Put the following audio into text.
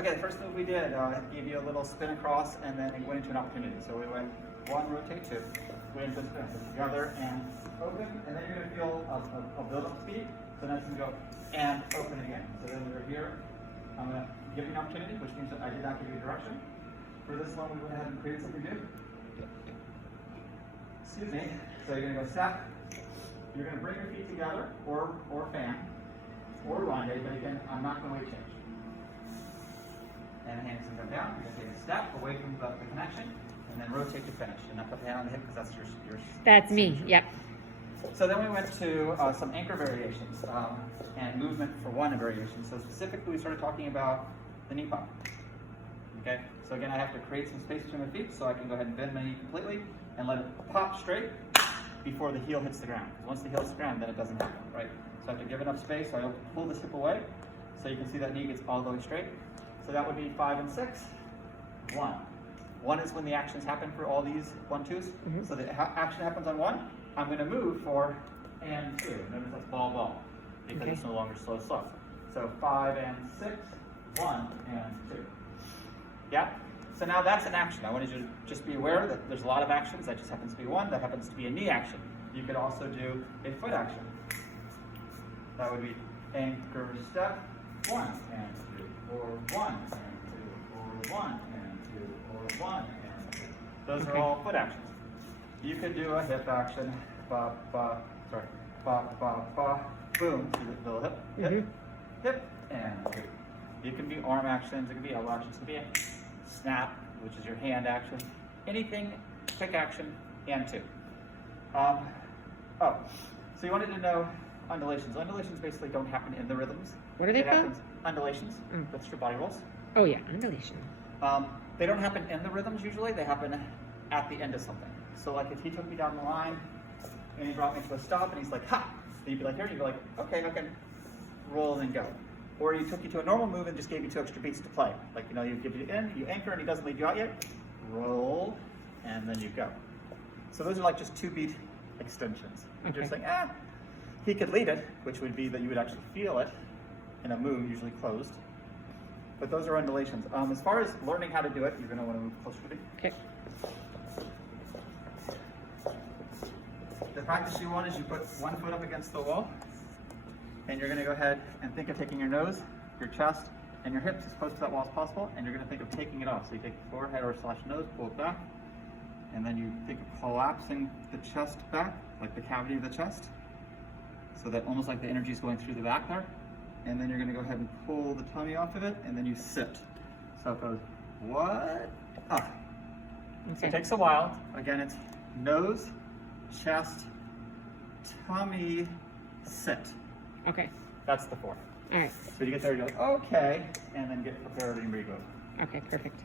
Okay, the first move we did, gave you a little spin across and then it went into an opportunity. So we went 1, rotate 2, went into spin, so together and open, and then you're going to feel a build up speed. So now it's going to go and open again. So then we're here. I'm going to give you an opportunity, which means that I did not give you a direction. For this one, we went ahead and created something new. Excuse me. So you're going to go step. You're going to bring your feet together, or fan, or elongate, but again, I'm not going to weight change. And the hands can come down. You're going to take a step away from the connection, and then rotate to finish. And not put the hand on the hip because that's your That's me, yep. So then we went to some anchor variations and movement for one variation. So specifically, we started talking about the knee pop. Okay, so again, I have to create some space between my feet so I can go ahead and bend my knee completely and let it pop straight before the heel hits the ground. Because once the heel hits the ground, then it doesn't happen, right? So I have to give enough space so I don't pull this hip away. So you can see that knee gets all the way straight. So that would be 5 and 6. 1. 1 is when the actions happen for all these 1, 2s. Mm-hmm. So the action happens on 1. I'm going to move for and 2. Notice that's ball, ball, because it's no longer slow, slow. So 5 and 6, 1 and 2. Yeah? So now that's an action. I wanted you to just be aware that there's a lot of actions. That just happens to be one. That happens to be a knee action. You could also do a foot action. That would be anchor step 1 and 2, or 1 and 2, or 1 and 2, or 1 and 2. Those are all foot actions. You could do a hip action, ba, ba, sorry, ba, ba, ba, boom, the little hip, hip, and boom. You can be arm actions, it can be elbow actions, it can be a snap, which is your hand action, anything, quick action, and 2. So you wanted to know undulations. Undulations basically don't happen in the rhythms. What are they called? Undulations, that's your body rolls. Oh yeah, undulation. They don't happen in the rhythms usually, they happen at the end of something. So like if he took me down the line and he brought me to a stop and he's like, ha! So you'd be like, here, and you'd be like, okay, I can roll and then go. Or he took you to a normal move and just gave you 2 extra beats to play. Like, you know, you give you in, you anchor, and he doesn't lead you out yet. Roll, and then you go. So those are like just 2-beat extensions. Okay. You're just like, he could lead it, which would be that you would actually feel it in a move, usually closed. But those are undulations. As far as learning how to do it, you're going to want to move closer to me. Okay. The practice you want is you put one foot up against the wall, and you're going to go ahead and think of taking your nose, your chest, and your hips as close to that wall as possible, and you're going to think of taking it off. So you take the forehead or slash nose, pull it back, and then you think of collapsing the chest back, like the cavity of the chest, so that almost like the energy is going through the back there. And then you're going to go ahead and pull the tummy off of it, and then you sit. So it goes, what? Up. Okay. So it takes a while. Again, it's nose, chest, tummy, sit. Okay. That's the 4. All right. So you get there, you're like, okay, and then get prepared and re-go. Okay, perfect.